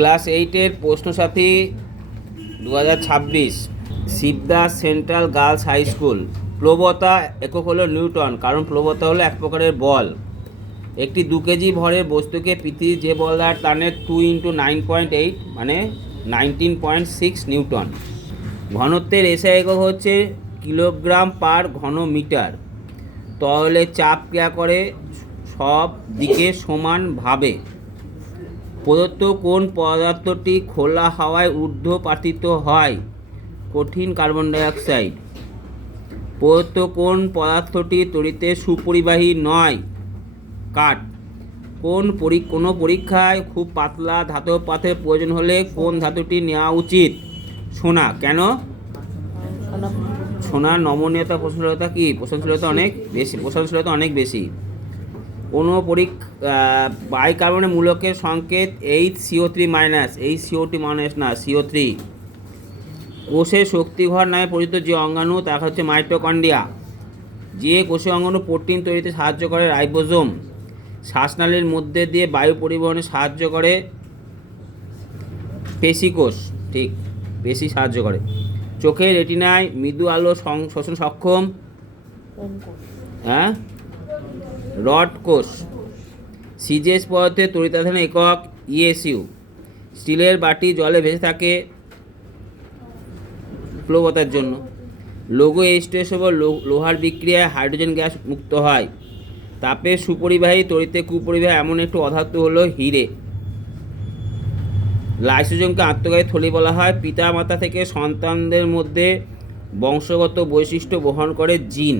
Class 8-এর প্রশ্নসাথী 2026 Shibdas central girls high school. প্লবতা একক হলো নিউটন, কারণ প্লবতা হলো এক প্রকারের বল। একটি 2 কেজি ভরের বস্তুকে পৃথিবীর যে বল দ্বারা টানে 2 × 9.8 মানে 19.6 নিউটন। ঘনত্বের এসআই একক হচ্ছে কিলোগ্রাম পার ঘন মিটার। তাহলে চাপ ক্রিয়া করে সব দিকে সমানভাবে। প্রদত্ত কোন পদার্থটি খোলা হাওয়ায় ঊর্ধ্বপাতিত হয়? কঠিন কার্বন ডাইঅক্সাইড। প্রদত্ত কোন পদার্থটি তড়িতে সুপরিবাহী নয়? কাঠ। কোনো পরীক্ষায় খুব পাতলা ধাতব পাথরের প্রয়োজন হলে কোন ধাতুটি নেওয়া উচিত? সোনা। কেন? সোনার নমনীয়তা প্রসনশীলতা অনেক বেশি। কোনো বাইকার্বনের মূলকের সংকেত HCO3-, HCO2- না, CO3। কোষের শক্তিঘর নামে পরিচিত যে অঙ্গাণু তা হচ্ছে মাইটোকন্ড্রিয়া। যে কোষীয় অঙ্গাণু প্রোটিন তৈরিতে সাহায্য করে রাইবোজোম। শ্বাসনালীর মধ্যে দিয়ে বায়ু পরিবহনে সাহায্য করে পেশিকোষ। ঠিক, পেশি সাহায্য করে। চোখের রেটিনায় মৃদু আলো শোষণ সক্ষম রড কোষ। সিজেস পদার্থের তড়িতাধানের একক ESU। স্টিলের বাটি জলে ভেসে থাকে প্লবতার জন্য। লৌহ H2SO লোহার বিক্রিয়ায় হাইড্রোজেন গ্যাস মুক্ত হয়। তাপের সুপরিবাহী তড়িতে কুপরিবাহী এমন একটি অধাতু হলো হীরে। লাইসোজোমকে আত্মঘাতী থলি বলা হয়। পিতা মাতা থেকে সন্তানদের মধ্যে বংশগত বৈশিষ্ট্য বহন করে জিন।